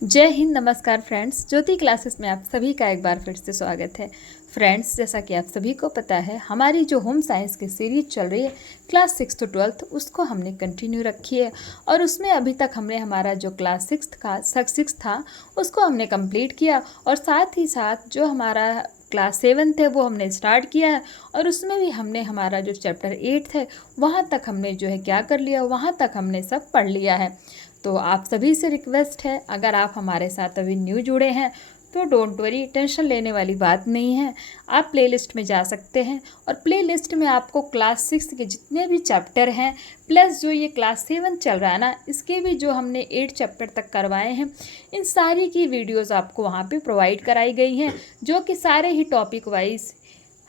जय हिंद, नमस्कार फ्रेंड्स। ज्योति क्लासेस में आप सभी का एक बार फिर से स्वागत है। फ्रेंड्स, जैसा कि आप सभी को पता है, हमारी जो होम साइंस की सीरीज चल रही है क्लास 6 to 12, उसको हमने कंटिन्यू रखी है और उसमें अभी तक हमने हमारा जो क्लास 6 था उसको हमने कंप्लीट किया और साथ ही साथ जो हमारा क्लास 7 है वो हमने स्टार्ट किया है और उसमें भी हमने हमारा जो चैप्टर 8 है वहाँ तक हमने जो है क्या कर लिया, वहाँ तक हमने सब पढ़ लिया है। तो आप सभी से रिक्वेस्ट है, अगर आप हमारे साथ अभी न्यू जुड़े हैं तो डोंट वरी, टेंशन लेने वाली बात नहीं है। आप प्लेलिस्ट में जा सकते हैं और प्लेलिस्ट में आपको क्लास 6 के जितने भी चैप्टर हैं प्लस जो ये क्लास 7 चल रहा है ना, इसके भी जो हमने 8 चैप्टर तक करवाए हैं, इन सारी की वीडियोज़ आपको वहाँ पे प्रोवाइड कराई गई हैं, जो कि सारे ही टॉपिक वाइज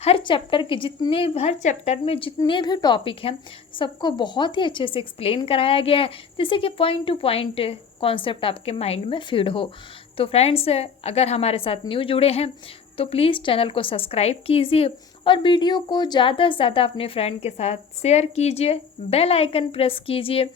हर चैप्टर में जितने भी टॉपिक हैं सबको बहुत ही अच्छे से एक्सप्लेन कराया गया है, जिससे कि पॉइंट टू पॉइंट कॉन्सेप्ट आपके माइंड में फीड हो। तो फ्रेंड्स, अगर हमारे साथ न्यू जुड़े हैं तो प्लीज़ चैनल को सब्सक्राइब कीजिए और वीडियो को ज़्यादा से ज़्यादा अपने फ्रेंड के साथ शेयर कीजिए, बेल आइकन प्रेस कीजिए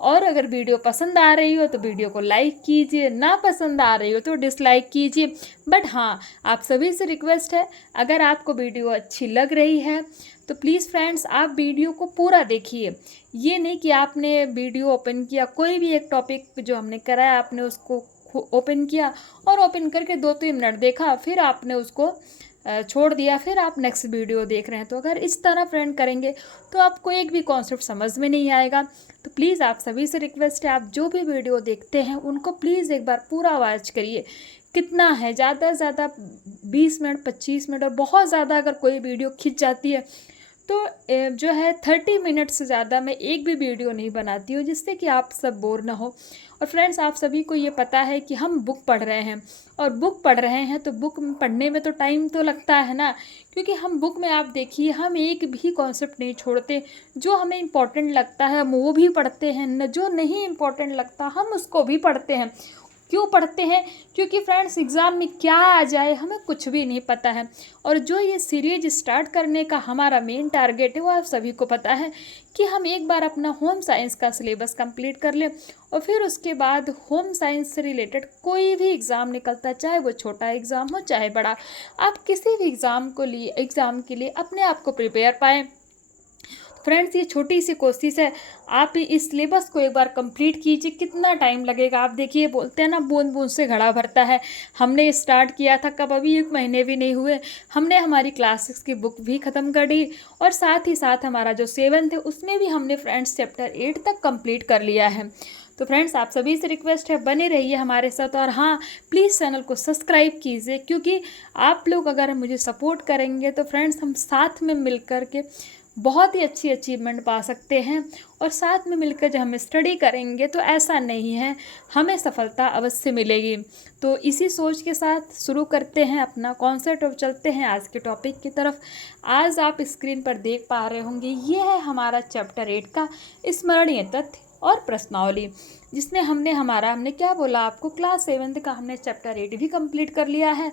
और अगर वीडियो पसंद आ रही हो तो वीडियो को लाइक कीजिए, ना पसंद आ रही हो तो डिसलाइक कीजिए। बट हाँ, आप सभी से रिक्वेस्ट है, अगर आपको वीडियो अच्छी लग रही है तो प्लीज़ फ्रेंड्स आप वीडियो को पूरा देखिए। ये नहीं कि आपने वीडियो ओपन किया, कोई भी एक टॉपिक जो हमने कराया आपने उसको ओपन किया और ओपन करके 2-3 मिनट देखा, फिर आपने उसको छोड़ दिया, फिर आप नेक्स्ट वीडियो देख रहे हैं। तो अगर इस तरह फ्रेंड करेंगे तो आपको एक भी कॉन्सेप्ट समझ में नहीं आएगा। तो प्लीज़ आप सभी से रिक्वेस्ट है, आप जो भी वीडियो देखते हैं उनको प्लीज़ एक बार पूरा वॉच करिए। कितना है, ज़्यादा से ज़्यादा 20 मिनट 25 मिनट, और बहुत ज़्यादा अगर कोई वीडियो खिंच जाती है तो जो है 30 मिनट से ज़्यादा मैं एक भी वीडियो नहीं बनाती हूँ, जिससे कि आप सब बोर ना हो। और फ्रेंड्स, आप सभी को ये पता है कि हम बुक पढ़ रहे हैं और बुक पढ़ रहे हैं तो बुक पढ़ने में तो टाइम तो लगता है ना, क्योंकि हम बुक में आप देखिए हम एक भी कॉन्सेप्ट नहीं छोड़ते। जो हमें इम्पोर्टेंट लगता है हम वो भी पढ़ते हैं, न जो नहीं इम्पोर्टेंट लगता हम उसको भी पढ़ते हैं। क्यों पढ़ते हैं? क्योंकि फ्रेंड्स, एग्ज़ाम में क्या आ जाए हमें कुछ भी नहीं पता है। और जो ये सीरीज स्टार्ट करने का हमारा मेन टारगेट है वो आप सभी को पता है कि हम एक बार अपना होम साइंस का सिलेबस कंप्लीट कर लें और फिर उसके बाद होम साइंस से रिलेटेड कोई भी एग्ज़ाम निकलता है, चाहे वो छोटा एग्ज़ाम हो चाहे बड़ा, आप किसी भी एग्ज़ाम के लिए अपने आप को प्रिपेयर पाएँ। फ्रेंड्स, ये छोटी सी कोशिश है, आप इस सिलेबस को एक बार कंप्लीट कीजिए। कितना टाइम लगेगा आप देखिए, बोलते हैं ना बूंद बूंद से घड़ा भरता है। हमने स्टार्ट किया था कब, अभी 1 महीने भी नहीं हुए, हमने हमारी क्लास 6 की बुक भी ख़त्म कर दी और साथ ही साथ हमारा जो 7 है उसमें भी हमने फ्रेंड्स चैप्टर 8 तक कंप्लीट कर लिया है। तो फ्रेंड्स, आप सभी से रिक्वेस्ट है, बने रहिए हमारे साथ और हाँ, प्लीज़ चैनल को सब्सक्राइब कीजिए, क्योंकि आप लोग अगर मुझे सपोर्ट करेंगे तो फ्रेंड्स हम साथ में मिल कर के बहुत ही अच्छी अचीवमेंट पा सकते हैं। और साथ में मिलकर जब हम स्टडी करेंगे तो ऐसा नहीं है, हमें सफलता अवश्य मिलेगी। तो इसी सोच के साथ शुरू करते हैं अपना कॉन्सेप्ट और चलते हैं आज के टॉपिक की तरफ। आज आप स्क्रीन पर देख पा रहे होंगे, ये है हमारा चैप्टर 8 का स्मरणीय तथ्य और प्रश्नावली, जिसमें हमने क्या बोला आपको, क्लास 7 का हमने चैप्टर 8 भी कंप्लीट कर लिया है।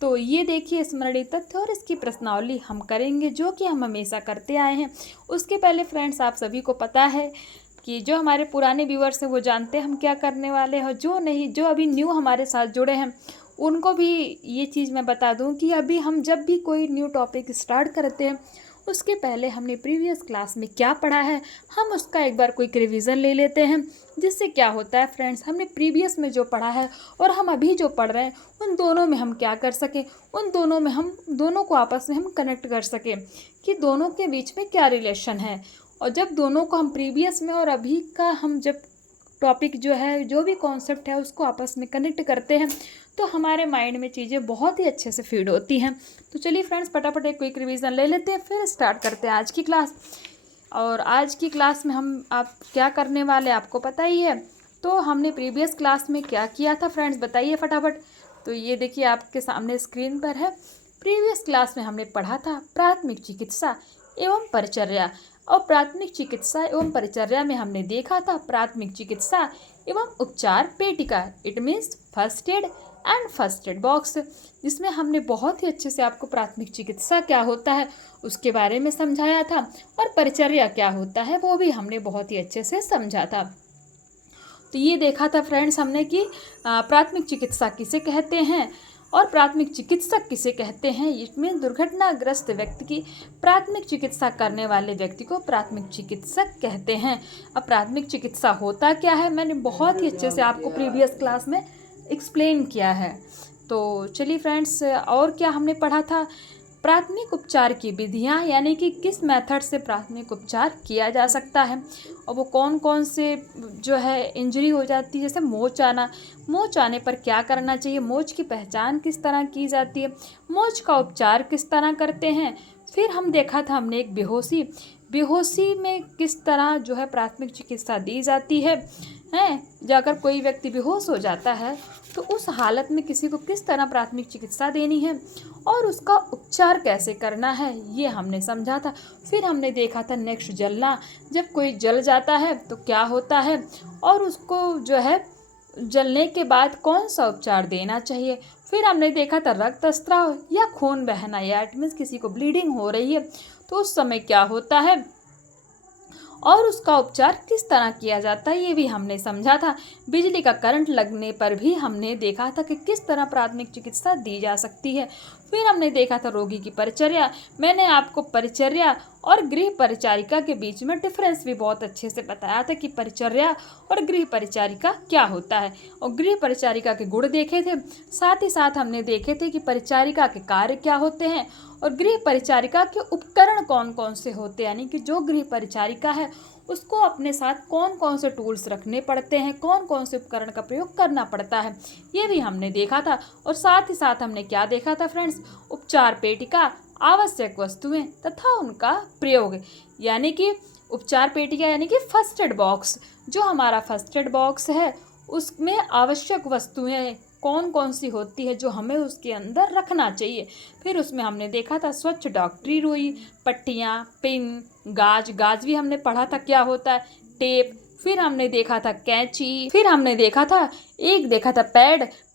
तो ये देखिए स्मरणीय तथ्य और इसकी प्रश्नावली हम करेंगे, जो कि हम हमेशा करते आए हैं। उसके पहले फ्रेंड्स, आप सभी को पता है कि जो हमारे पुराने व्यूअर्स हैं वो जानते हैं हम क्या करने वाले हैं, जो नहीं, जो अभी न्यू हमारे साथ जुड़े हैं उनको भी ये चीज़ मैं बता दूं कि अभी हम जब भी कोई न्यू टॉपिक स्टार्ट करते हैं उसके पहले हमने प्रीवियस क्लास में क्या पढ़ा है हम उसका एक बार क्विक रिवीजन ले लेते हैं। जिससे क्या होता है फ्रेंड्स, हमने प्रीवियस में जो पढ़ा है और हम अभी जो पढ़ रहे हैं उन दोनों में हम क्या कर सकें, उन दोनों में हम दोनों को आपस में हम कनेक्ट कर सकें कि दोनों के बीच में क्या रिलेशन है। और जब दोनों को हम प्रीवियस में और अभी का हम जब टॉपिक जो है, जो भी कॉन्सेप्ट है उसको आपस में कनेक्ट करते हैं तो हमारे माइंड में चीज़ें बहुत ही अच्छे से फीड होती हैं। तो चलिए फ्रेंड्स, फटाफट एक क्विक रिवीजन ले लेते हैं, फिर स्टार्ट करते हैं आज की क्लास। और आज की क्लास में हम आप क्या करने वाले आपको पता ही है। तो हमने प्रीवियस क्लास में क्या किया था फ्रेंड्स, बताइए फटाफट। तो ये देखिए आपके सामने स्क्रीन पर है। प्रीवियस क्लास में हमने पढ़ा था प्राथमिक चिकित्सा एवं परिचर्या, और प्राथमिक चिकित्सा एवं परिचर्या में हमने देखा था प्राथमिक चिकित्सा एवं उपचार पेटिका, it means first aid and first aid box, जिसमें हमने बहुत ही अच्छे से आपको प्राथमिक चिकित्सा क्या होता है उसके बारे में समझाया था और परिचर्या क्या होता है वो भी हमने बहुत ही अच्छे से समझा था। तो तो ये देखा था फ्रेंड्स हमने कि प्राथमिक चिकित्सा किसे कहते हैं और प्राथमिक चिकित्सक किसे कहते हैं। इसमें दुर्घटनाग्रस्त व्यक्ति की प्राथमिक चिकित्सा करने वाले व्यक्ति को प्राथमिक चिकित्सक कहते हैं। अब प्राथमिक चिकित्सा होता क्या है मैंने बहुत ही अच्छे से आपको प्रीवियस क्लास में एक्सप्लेन किया है। तो चलिए फ्रेंड्स, और क्या हमने पढ़ा था, प्राथमिक उपचार की विधियां, यानी कि किस मेथड से प्राथमिक उपचार किया जा सकता है और वो कौन कौन से जो है इंजरी हो जाती है, जैसे मोच आने पर क्या करना चाहिए, मोच की पहचान किस तरह की जाती है, मोच का उपचार किस तरह करते हैं। फिर हम देखा था हमने एक बेहोशी में किस तरह जो है प्राथमिक चिकित्सा दी जाती है अगर कोई व्यक्ति बेहोश हो जाता है तो उस हालत में किसी को किस तरह प्राथमिक चिकित्सा देनी है और उसका उपचार कैसे करना है, ये हमने समझा था। फिर हमने देखा था नेक्स्ट जलना, जब कोई जल जाता है तो क्या होता है और उसको जो है जलने के बाद कौन सा उपचार देना चाहिए। फिर हमने देखा था रक्तस्राव या खून बहना, या इट मीन्स किसी को ब्लीडिंग हो रही है तो उस समय क्या होता है और उसका उपचार किस तरह किया जाता है, ये भी हमने समझा था। बिजली का करंट लगने पर भी हमने देखा था कि किस तरह प्राथमिक चिकित्सा दी जा सकती है। फिर हमने देखा था रोगी की परिचर्या। मैंने आपको परिचर्या और गृह परिचारिका के बीच में डिफरेंस भी बहुत अच्छे से बताया था कि परिचर्या और गृह परिचारिका क्या होता है और गृह परिचारिका के गुण देखे थे। साथ ही साथ हमने देखे थे कि परिचारिका के कार्य क्या होते हैं और गृह परिचारिका के उपकरण कौन कौन से होते हैं, यानी कि जो गृह परिचारिका है उसको अपने साथ कौन कौन से टूल्स रखने पड़ते हैं, कौन कौन से उपकरण का प्रयोग करना पड़ता है, ये भी हमने देखा था। और साथ ही साथ हमने क्या देखा था फ्रेंड्स, उपचार पेटिका, आवश्यक वस्तुएं तथा उनका प्रयोग, यानी कि उपचार पेटिका यानी कि फर्स्ट एड बॉक्स। जो हमारा फर्स्ट एड बॉक्स है उसमें आवश्यक वस्तुएं कौन कौन सी होती है जो हमें उसके अंदर रखना चाहिए। फिर उसमें हमने देखा था स्वच्छ डॉक्टरी रुई, पट्टियाँ, पिन, गाज भी हमने पढ़ा था क्या होता है, टेप। फिर हमने देखा था कैंची। फिर हमने देखा था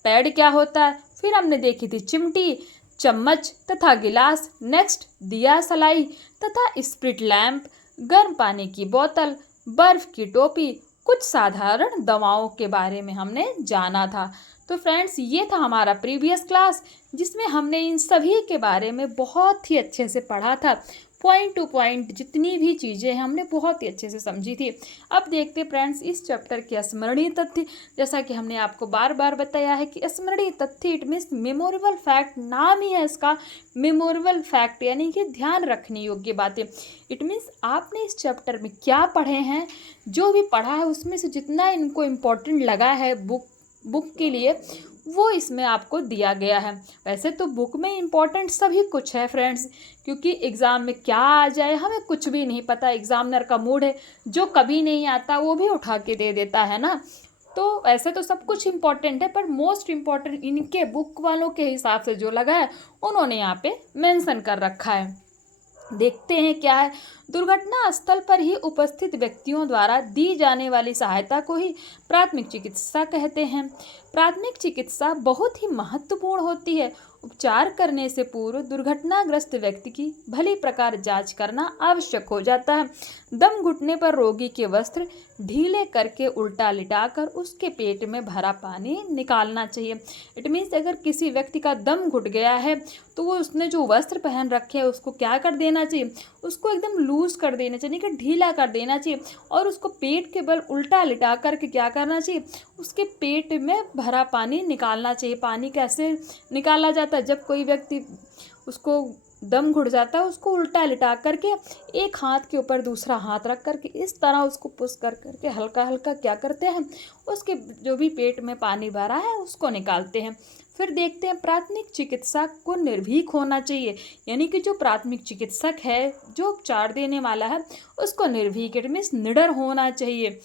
पैड क्या होता है। फिर हमने देखी थी चिमटी, चम्मच तथा गिलास। नेक्स्ट दिया सलाई तथा स्प्रिट लैंप, गर्म पानी की बोतल, बर्फ की टोपी, कुछ साधारण दवाओं के बारे में हमने जाना था। तो फ्रेंड्स, ये था हमारा प्रीवियस क्लास जिसमें हमने इन सभी के बारे में बहुत ही अच्छे से पढ़ा था। पॉइंट टू पॉइंट जितनी भी चीज़ें हैं हमने बहुत ही अच्छे से समझी थी। अब देखते फ्रेंड्स इस चैप्टर के स्मरणीय तथ्य। जैसा कि हमने आपको बार बार बताया है कि स्मरणीय तथ्य इट मीन्स मेमोरेबल फैक्ट, नाम ही है इसका मेमोरेबल फैक्ट, यानी कि ध्यान रखने योग्य बातें। इट मीन्स आपने इस चैप्टर में क्या पढ़े हैं, जो भी पढ़ा है उसमें से जितना इनको इम्पोर्टेंट लगा है बुक के लिए वो इसमें आपको दिया गया है। वैसे तो बुक में इम्पोर्टेंट सभी कुछ है फ्रेंड्स, क्योंकि एग्ज़ाम में क्या आ जाए हमें कुछ भी नहीं पता। एग्जामिनर का मूड है, जो कभी नहीं आता वो भी उठा के दे देता है ना। तो ऐसे तो सब कुछ इम्पोर्टेंट है, पर मोस्ट इम्पोर्टेंट इनके बुक वालों के हिसाब से जो लगा है उन्होंने यहाँ पे मेंशन कर रखा है। देखते हैं क्या है। दुर्घटना स्थल पर ही उपस्थित व्यक्तियों द्वारा दी जाने वाली सहायता को ही प्राथमिक चिकित्सा कहते हैं। प्राथमिक चिकित्सा बहुत ही महत्वपूर्ण होती है। उपचार करने से पूर्व दुर्घटनाग्रस्त व्यक्ति की भली प्रकार जांच करना आवश्यक हो जाता है। दम घुटने पर रोगी के वस्त्र ढीले करके उल्टा लिटाकर उसके पेट में भरा पानी निकालना चाहिए। इट मीन्स अगर किसी व्यक्ति का दम घुट गया है तो वो उसने जो वस्त्र पहन रखे हैं उसको क्या कर देना चाहिए, उसको एकदम लूज कर देना चाहिए, कि ढीला कर देना चाहिए और उसको पेट के बल उल्टा लिटा करके क्या करना चाहिए, उसके पेट में भरा पानी निकालना चाहिए। पानी कैसे निकाला जाता है, जब कोई व्यक्ति उसको दम घुट जाता है उसको उल्टा लिटा करके एक हाथ के ऊपर दूसरा हाथ रख करके इस तरह उसको पुश कर करके हल्का हल्का क्या करते हैं, उसके जो भी पेट में पानी भरा है उसको निकालते हैं। फिर देखते हैं प्राथमिक चिकित्सक को निर्भीक होना चाहिए, यानी कि जो प्राथमिक चिकित्सक है जो उपचार देने वाला है उसको निर्भीक इट मीन्स निडर होना चाहिए।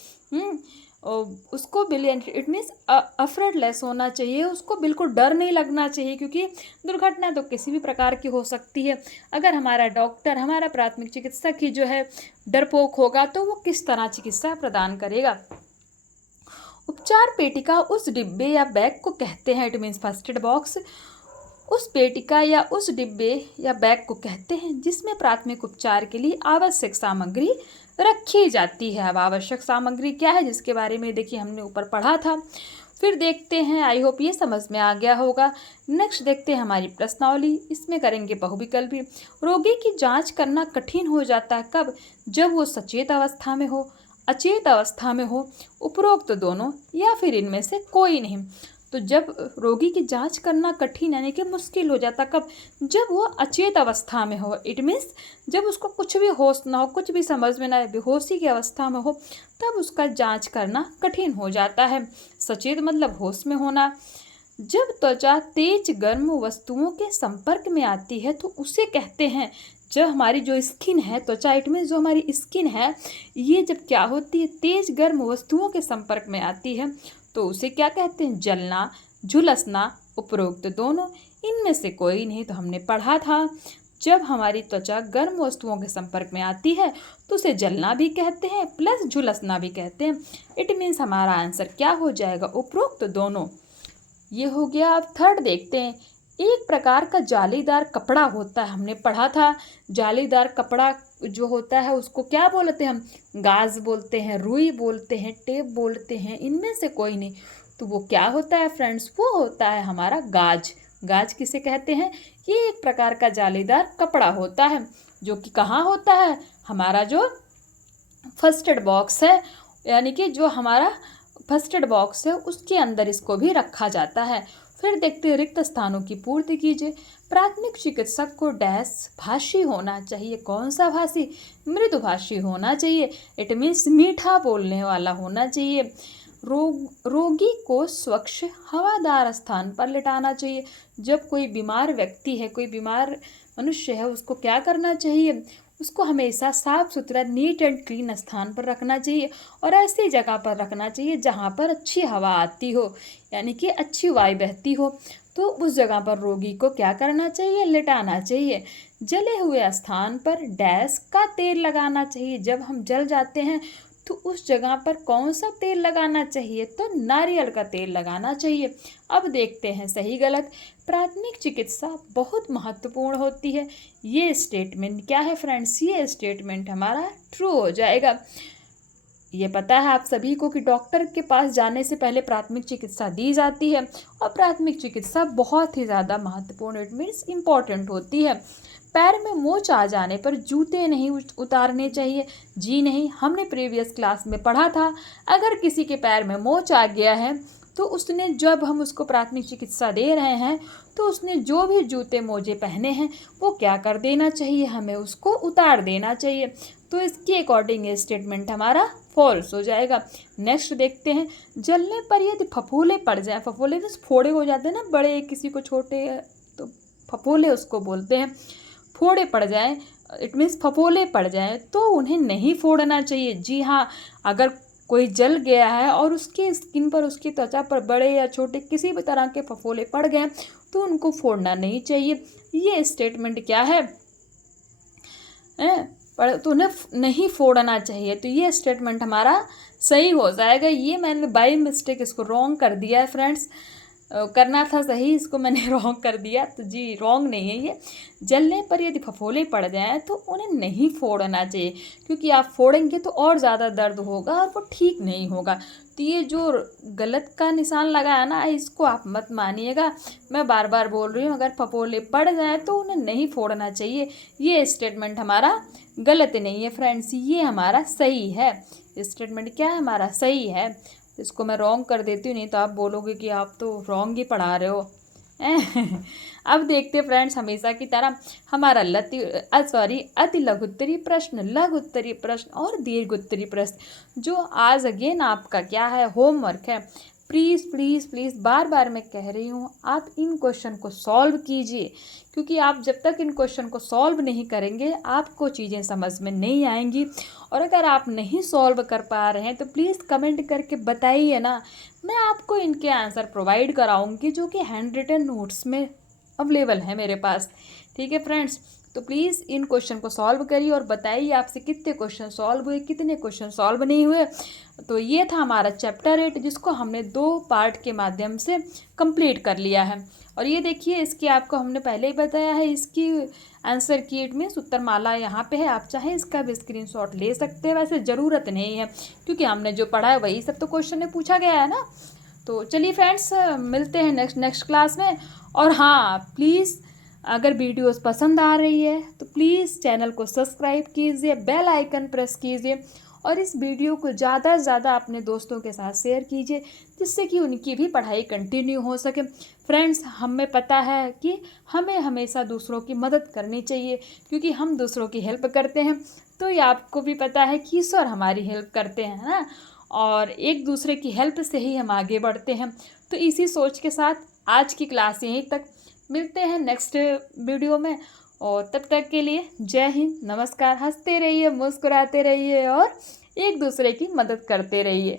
उसको इट मीन्स अफ्रेडलेस होना चाहिए, उसको बिल्कुल डर नहीं लगना चाहिए, क्योंकि दुर्घटना तो किसी भी प्रकार की हो सकती है। अगर हमारा डॉक्टर, हमारा प्राथमिक चिकित्सक ही जो है डरपोक होगा तो वो किस तरह चिकित्सा प्रदान करेगा। उपचार पेटिका उस डिब्बे या बैग को कहते हैं, it means first aid box, उस पेटिका या उस डिब्बे या बैग को कहते हैं जिसमें प्राथमिक उपचार के लिए आवश्यक सामग्री रखी जाती है। अब आवश्यक सामग्री क्या है जिसके बारे में देखिए हमने ऊपर पढ़ा था। फिर देखते हैं, आई होप ये समझ में आ गया होगा। नेक्स्ट देखते हैं हमारी प्रश्नावली, इसमें करेंगे बहुविकल्पी। रोगी की जांच करना कठिन हो जाता है कब? जब वो सचेत अवस्था में हो, अचेत अवस्था में हो, उपरोक्त दोनों या फिर इनमें से कोई नहीं। तो जब रोगी की जांच करना कठिन यानी कि मुश्किल हो जाता कब? जब वो अचेत अवस्था में हो। इट मीन्स जब उसको कुछ भी होश ना हो, कुछ भी समझ में ना आए, बेहोशी की अवस्था में हो, तब उसका जांच करना कठिन हो जाता है। सचेत मतलब होश में होना। जब त्वचा तेज गर्म वस्तुओं के संपर्क में आती है तो उसे कहते हैं, जब हमारी जो स्किन है, त्वचा इट मीन्स जो हमारी स्किन है, ये जब क्या होती है, तेज गर्म वस्तुओं के संपर्क में आती है तो उसे क्या कहते हैं? जलना, झुलसना, उपरोक्त दोनों, इनमें से कोई नहीं। तो हमने पढ़ा था जब हमारी त्वचा गर्म वस्तुओं के संपर्क में आती है तो उसे जलना भी कहते हैं प्लस झुलसना भी कहते हैं। इट मीन्स हमारा आंसर क्या हो जाएगा? उपरोक्त दोनों। ये हो गया। अब थर्ड देखते हैं, एक प्रकार का जालीदार कपड़ा होता है, हमने पढ़ा था जालीदार कपड़ा जो होता है उसको क्या बोलते हैं हम? गाज बोलते हैं, रुई बोलते हैं, टेप बोलते हैं, इनमें से कोई नहीं। तो वो क्या होता है फ्रेंड्स? वो होता है हमारा गाज। गाज किसे कहते हैं? ये एक प्रकार का जालीदार कपड़ा होता है जो कि कहाँ होता है? हमारा जो फर्स्ट एड बॉक्स है, यानी कि जो हमारा फर्स्ट एड बॉक्स है उसके अंदर इसको भी रखा जाता है। फिर देखते हैं, रिक्त स्थानों की पूर्ति कीजिए। प्राथमिक चिकित्सक को डैश भाषी होना चाहिए। कौन सा भाषी? मृदुभाषी होना चाहिए। इट मीन्स मीठा बोलने वाला होना चाहिए। रोगी को स्वच्छ हवादार स्थान पर लिटाना चाहिए। जब कोई बीमार व्यक्ति है, कोई बीमार मनुष्य है, उसको क्या करना चाहिए? उसको हमेशा साफ सुथरा नीट एंड क्लीन स्थान पर रखना चाहिए और ऐसी जगह पर रखना चाहिए जहाँ पर अच्छी हवा आती हो, यानी कि अच्छी वायु बहती हो। तो उस जगह पर रोगी को क्या करना चाहिए? लिटाना चाहिए। जले हुए स्थान पर डैश का तेल लगाना चाहिए। जब हम जल जाते हैं तो उस जगह पर कौन सा तेल लगाना चाहिए? तो नारियल का तेल लगाना चाहिए। अब देखते हैं सही गलत। प्राथमिक चिकित्सा बहुत महत्वपूर्ण होती है। ये स्टेटमेंट क्या है फ्रेंड्स? ये स्टेटमेंट हमारा ट्रू हो जाएगा। ये पता है आप सभी को कि डॉक्टर के पास जाने से पहले प्राथमिक चिकित्सा दी जाती है और प्राथमिक चिकित्सा बहुत ही ज़्यादा महत्वपूर्ण, इट मीन्स इम्पॉर्टेंट होती है। पैर में मोच आ जाने पर जूते नहीं उतारने चाहिए। जी नहीं, हमने प्रीवियस क्लास में पढ़ा था अगर किसी के पैर में मोच आ गया है तो उसने, जब हम उसको प्राथमिक चिकित्सा दे रहे हैं तो उसने जो भी जूते मोजे पहने हैं वो क्या कर देना चाहिए? हमें उसको उतार देना चाहिए। तो इसके अकॉर्डिंग ये स्टेटमेंट हमारा फॉल्स हो जाएगा। नेक्स्ट देखते हैं, जलने पर यदि फफोले पड़ जाए, फफोले मीन्स फोड़े हो जाते हैं ना, बड़े किसी को छोटे, तो फफोले उसको बोलते हैं। फोड़े पड़ जाए, इट मीन्स फफोले पड़ जाए तो उन्हें नहीं फोड़ना चाहिए। जी हाँ, अगर कोई जल गया है और उसके स्किन पर, उसकी त्वचा पर बड़े या छोटे किसी भी तरह के फफोले पड़ गए तो उनको फोड़ना नहीं चाहिए। ये स्टेटमेंट क्या है? तो उन्हें नहीं फोड़ना चाहिए। तो ये स्टेटमेंट हमारा सही हो जाएगा। ये मैंने बाय मिस्टेक इसको रॉन्ग कर दिया है फ्रेंड्स, करना था सही, इसको मैंने रॉन्ग कर दिया। तो जी रॉन्ग नहीं है ये। जलने पर यदि फफोले पड़ जाएं तो उन्हें नहीं फोड़ना चाहिए, क्योंकि आप फोड़ेंगे तो और ज़्यादा दर्द होगा और वो ठीक नहीं होगा। तो ये जो गलत का निशान लगाया ना, इसको आप मत मानिएगा, मैं बार बार बोल रही हूँ। अगर फफोले पड़ जाएं तो उन्हें नहीं फोड़ना चाहिए। ये स्टेटमेंट हमारा गलत नहीं है फ्रेंड्स, ये हमारा सही है। स्टेटमेंट क्या है? हमारा सही है। इसको मैं रॉन्ग कर देती हूँ, नहीं तो आप बोलोगे कि आप तो रॉन्ग ही पढ़ा रहे हो। अब देखते फ्रेंड्स, हमेशा की तरह हमारा अति लघुत्तरी प्रश्न, लघुत्तरी प्रश्न और दीर्घ उत्तरी प्रश्न, जो आज अगेन आपका क्या है? होमवर्क है। प्लीज़ प्लीज़ प्लीज़ बार बार मैं कह रही हूँ, आप इन क्वेश्चन को सॉल्व कीजिए, क्योंकि आप जब तक इन क्वेश्चन को सॉल्व नहीं करेंगे आपको चीज़ें समझ में नहीं आएंगी। और अगर आप नहीं सॉल्व कर पा रहे हैं तो प्लीज़ कमेंट करके बताइए ना, मैं आपको इनके आंसर प्रोवाइड कराऊंगी जो कि हैंड रिटन नोट्स में अवेलेबल है मेरे पास। ठीक है फ्रेंड्स, तो प्लीज़ इन क्वेश्चन को सॉल्व करिए और बताइए आपसे कितने क्वेश्चन सॉल्व हुए, कितने क्वेश्चन सॉल्व नहीं हुए। तो ये था हमारा चैप्टर 8, जिसको हमने 2 पार्ट के माध्यम से कंप्लीट कर लिया है। और ये देखिए, इसकी आपको हमने पहले ही बताया है, इसकी आंसर कीट में सूत्रमाला यहाँ पे है, आप चाहे इसका भी स्क्रीनशॉट ले सकते हैं। वैसे ज़रूरत नहीं है, क्योंकि हमने जो पढ़ा है वही सब तो क्वेश्चन में पूछा गया है ना। तो चलिए फ्रेंड्स, मिलते हैं नेक्स्ट क्लास में। और हाँ, प्लीज़ अगर वीडियोस पसंद आ रही है तो प्लीज़ चैनल को सब्सक्राइब कीजिए, बेल आइकन प्रेस कीजिए और इस वीडियो को ज़्यादा से ज़्यादा अपने दोस्तों के साथ शेयर कीजिए, जिससे कि उनकी भी पढ़ाई कंटिन्यू हो सके। फ्रेंड्स, हमें पता है कि हमें हमेशा दूसरों की मदद करनी चाहिए, क्योंकि हम दूसरों की हेल्प करते हैं तो ये आपको भी पता है कि ईश्वर हमारी हेल्प करते हैं ना, और एक दूसरे की हेल्प से ही हम आगे बढ़ते हैं। तो इसी सोच के साथ आज की क्लास यहीं तक, मिलते हैं नेक्स्ट वीडियो में। और तब तक के लिए जय हिंद, नमस्कार। हंसते रहिए, मुस्कुराते रहिए और एक दूसरे की मदद करते रहिए।